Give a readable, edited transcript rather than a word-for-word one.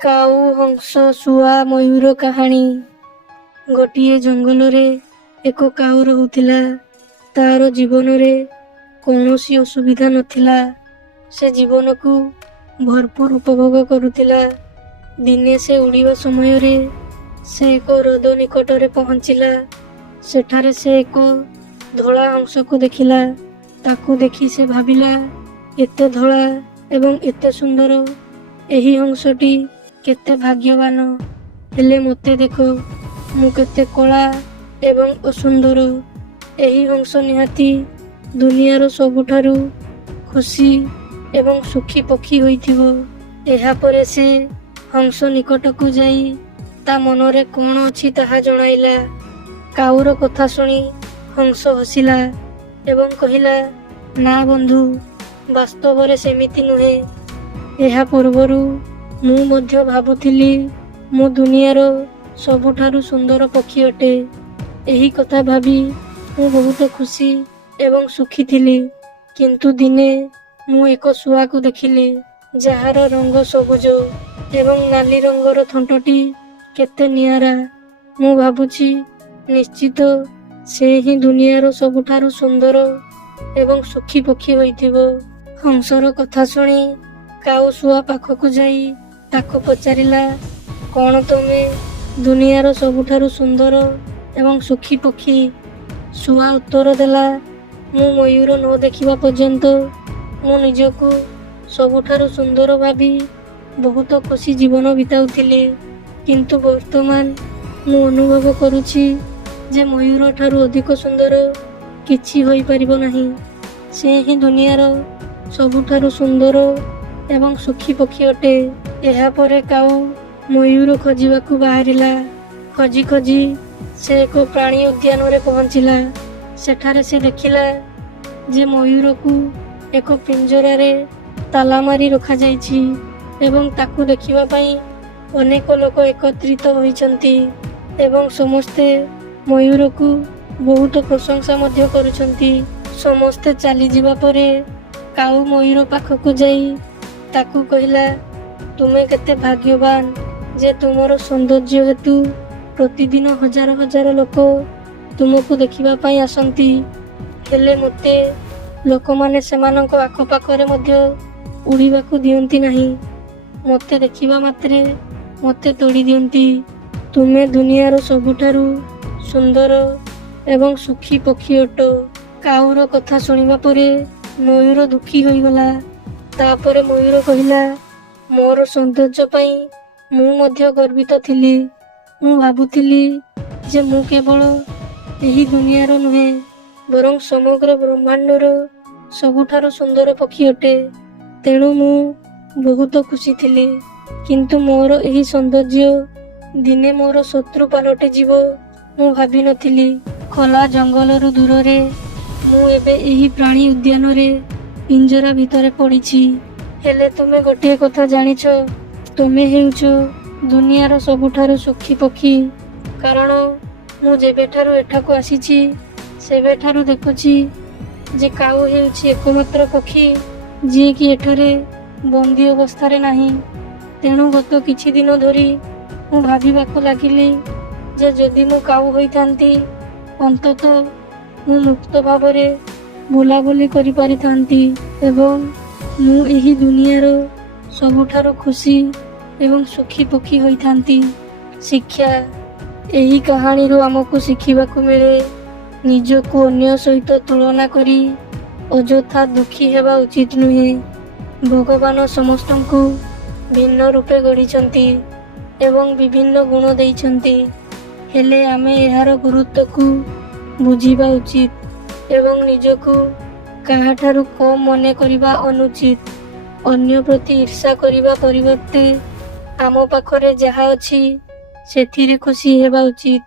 କାଉ, ହଂସ, ଶୁଆ, ମୟୂର କାହାଣୀ। ଗୋଟିଏ ଜଙ୍ଗଲରେ ଏକ କାଉ ରହୁଥିଲା। ତାର ଜୀବନରେ କୌଣସି ଅସୁବିଧା ନଥିଲା। ସେ ଜୀବନକୁ ଭରପୁର ଉପଭୋଗ କରୁଥିଲା। ଦିନେ ସେ ଉଡ଼ିବା ସମୟରେ ସେ ଏକ ହ୍ରଦ ନିକଟରେ ପହଞ୍ଚିଲା। ସେଠାରେ ସେ ଏକ ଧଳା ହଂସକୁ ଦେଖିଲା। ତାକୁ ଦେଖି ସେ ଭାବିଲା, ଏତେ ଧଳା ଏବଂ ଏତେ ସୁନ୍ଦର, ଏହି ହଂସଟି କେତେ ଭାଗ୍ୟବାନ। ହେଲେ ମୋତେ ଦେଖ, ମୁଁ କେତେ କଳା ଏବଂ ଅସୁନ୍ଦର। ଏହି ହଂସ ନିହାତି ଦୁନିଆର ସବୁଠାରୁ ଖୁସି ଏବଂ ସୁଖୀ ପକ୍ଷୀ ହୋଇଥିବ। ଏହାପରେ ସେ ହଂସ ନିକଟକୁ ଯାଇ ତା ମନରେ କ'ଣ ଅଛି ତାହା ଜଣାଇଲା। କାଉର କଥା ଶୁଣି ହଂସ ହସିଲା ଏବଂ କହିଲା, ନା ବନ୍ଧୁ, ବାସ୍ତବରେ ସେମିତି ନୁହେଁ। ଏହା ପୂର୍ବରୁ ମୁଁ ମଧ୍ୟ ଭାବୁଥିଲି ମୁଁ ଦୁନିଆର ସବୁଠାରୁ ସୁନ୍ଦର ପକ୍ଷୀ ଅଟେ। ଏହି କଥା ଭାବି ମୁଁ ବହୁତ ଖୁସି ଏବଂ ସୁଖୀ ଥିଲି। କିନ୍ତୁ ଦିନେ ମୁଁ ଏକ ଶୁଆକୁ ଦେଖିଲି, ଯାହାର ରଙ୍ଗ ସବୁଜ ଏବଂ ନାଲି ରଙ୍ଗର ଥଣ୍ଟଟି କେତେ ନିଆରା। ମୁଁ ଭାବୁଛି ନିଶ୍ଚିତ ସେ ହିଁ ଦୁନିଆର ସବୁଠାରୁ ସୁନ୍ଦର ଏବଂ ସୁଖୀ ପକ୍ଷୀ ହୋଇଥିବ। ହଂସର କଥା ଶୁଣି କାଉ ଶୁଆ ପାଖକୁ ଯାଇ ତାକୁ ପଚାରିଲା, କ'ଣ ତୁମେ ଦୁନିଆର ସବୁଠାରୁ ସୁନ୍ଦର ଏବଂ ସୁଖୀ ପକ୍ଷୀ? ଶୁଆ ଉତ୍ତର ଦେଲା, ମୁଁ ମୟୂର ନ ଦେଖିବା ପର୍ଯ୍ୟନ୍ତ ମୁଁ ନିଜକୁ ସବୁଠାରୁ ସୁନ୍ଦର ଭାବି ବହୁତ ଖୁସି ଜୀବନ ବିତାଉଥିଲି। କିନ୍ତୁ ବର୍ତ୍ତମାନ ମୁଁ ଅନୁଭବ କରୁଛି ଯେ ମୟୂର ଠାରୁ ଅଧିକ ସୁନ୍ଦର କିଛି ହୋଇପାରିବ ନାହିଁ। ସେ ହିଁ ଦୁନିଆର ସବୁଠାରୁ ସୁନ୍ଦର ଏବଂ ସୁଖୀ ପକ୍ଷୀ ଅଟେ। ଏହାପରେ କାଉ ମୟୂର ଖୋଜିବାକୁ ବାହାରିଲା। ଖୋଜି ଖୋଜି ସେ ଏକ ପ୍ରାଣୀ ଉଦ୍ୟାନରେ ପହଞ୍ଚିଲା। ସେଠାରେ ସେ ଦେଖିଲା ଯେ ମୟୂରକୁ ଏକ ପିଞ୍ଜରାରେ ତାଲା ମାରି ରଖାଯାଇଛି ଏବଂ ତାକୁ ଦେଖିବା ପାଇଁ ଅନେକ ଲୋକ ଏକତ୍ରିତ ହୋଇଛନ୍ତି ଏବଂ ସମସ୍ତେ ମୟୂରକୁ ବହୁତ ପ୍ରଶଂସା ମଧ୍ୟ କରୁଛନ୍ତି। ସମସ୍ତେ ଚାଲିଯିବା ପରେ କାଉ ମୟୂର ପାଖକୁ ଯାଇ ତାକୁ କହିଲା, ତୁମେ କେତେ ଭାଗ୍ୟବାନ ଯେ ତୁମର ସୌନ୍ଦର୍ଯ୍ୟ ହେତୁ ପ୍ରତିଦିନ ହଜାର ହଜାର ଲୋକ ତୁମକୁ ଦେଖିବା ପାଇଁ ଆସନ୍ତି। ହେଲେ ମୋତେ ଲୋକମାନେ ସେମାନଙ୍କ ଆଖପାଖରେ ମଧ୍ୟ ଉଡ଼ିବାକୁ ଦିଅନ୍ତି ନାହିଁ। ମୋତେ ଦେଖିବା ମାତ୍ରେ ମୋତେ ତୋଡ଼ି ଦିଅନ୍ତି। ତୁମେ ଦୁନିଆର ସବୁଠାରୁ ସୁନ୍ଦର ଏବଂ ସୁଖୀ ପକ୍ଷୀ ଅଟ। କାଉର କଥା ଶୁଣିବା ପରେ ମୟୂର ଦୁଃଖୀ ହୋଇଗଲା। ତାପରେ ମୟୂର କହିଲା, ମୋର ସୌନ୍ଦର୍ଯ୍ୟ ପାଇଁ ମୁଁ ମଧ୍ୟ ଗର୍ବିତ ଥିଲି। ମୁଁ ଭାବୁଥିଲି ଯେ ମୁଁ କେବଳ ଏହି ଦୁନିଆର ନୁହେଁ, ବରଂ ସମଗ୍ର ବ୍ରହ୍ମାଣ୍ଡର ସବୁଠାରୁ ସୁନ୍ଦର ପକ୍ଷୀ ଅଟେ। ତେଣୁ ମୁଁ ବହୁତ ଖୁସି ଥିଲି। କିନ୍ତୁ ମୋର ଏହି ସୌନ୍ଦର୍ଯ୍ୟ ଦିନେ ମୋର ଶତ୍ରୁ ପାଲଟିଯିବ ମୁଁ ଭାବିନଥିଲି। ଖୋଲା ଜଙ୍ଗଲରୁ ଦୂରରେ ମୁଁ ଏବେ ଏହି ପ୍ରାଣୀ ଉଦ୍ୟାନରେ ପିଞ୍ଜରା ଭିତରେ ପଡ଼ିଛି। ହେଲେ ତୁମେ ଗୋଟିଏ କଥା ଜାଣିଛ, ତୁମେ ହେଉଛ ଦୁନିଆର ସବୁଠାରୁ ସୁଖୀ ପକ୍ଷୀ। କାରଣ ମୁଁ ଯେବେଠାରୁ ଏଠାକୁ ଆସିଛି ସେବେଠାରୁ ଦେଖୁଛି ଯେ କାଉ ହେଉଛି એકમાત્ર ପକ୍ଷୀ ଯିଏକି ଏଠାରେ ବନ୍ଦୀ ଅବସ୍ଥାରେ ନାହିଁ। ତେଣୁ ଗତ କିଛି ଦିନ ଧରି ମୁଁ ଭାବିବାକୁ ଲାଗିଲି ଯେ ଯଦି ମୁଁ କାଉ ହୋଇଥାନ୍ତି, ଅନ୍ତତଃ ମୁଁ ମୁକ୍ତ ଭାବରେ ବୁଲାବୁଲି କରିପାରିଥାନ୍ତି ଏବଂ ମୁଁ ଏହି ଦୁନିଆର ସବୁଠାରୁ ଖୁସି ଏବଂ ସୁଖୀ ପକ୍ଷୀ ହୋଇଥାନ୍ତି। ଶିକ୍ଷା। ଏହି କାହାଣୀରୁ ଆମକୁ ଶିଖିବାକୁ ମିଳେ, ନିଜକୁ ଅନ୍ୟ ସହିତ ତୁଳନା କରି ଅଯଥା ଦୁଃଖୀ ହେବା ଉଚିତ ନୁହେଁ। ଭଗବାନ ସମସ୍ତଙ୍କୁ ଭିନ୍ନ ରୂପେ ଗଢ଼ିଛନ୍ତି ଏବଂ ବିଭିନ୍ନ ଗୁଣ ଦେଇଛନ୍ତି। ହେଲେ ଆମେ ଏହାର ଗୁରୁତ୍ୱକୁ ବୁଝିବା ଉଚିତ ଏବଂ ନିଜକୁ କାହାଠାରୁ କମ୍ ମନେ କରିବା ଅନୁଚିତ। ଅନ୍ୟ ପ୍ରତି ଈର୍ଷା କରିବା ପରିବର୍ତ୍ତେ ଆମ ପାଖରେ ଯାହା ଅଛି ସେଥିରେ ଖୁସି ହେବା ଉଚିତ।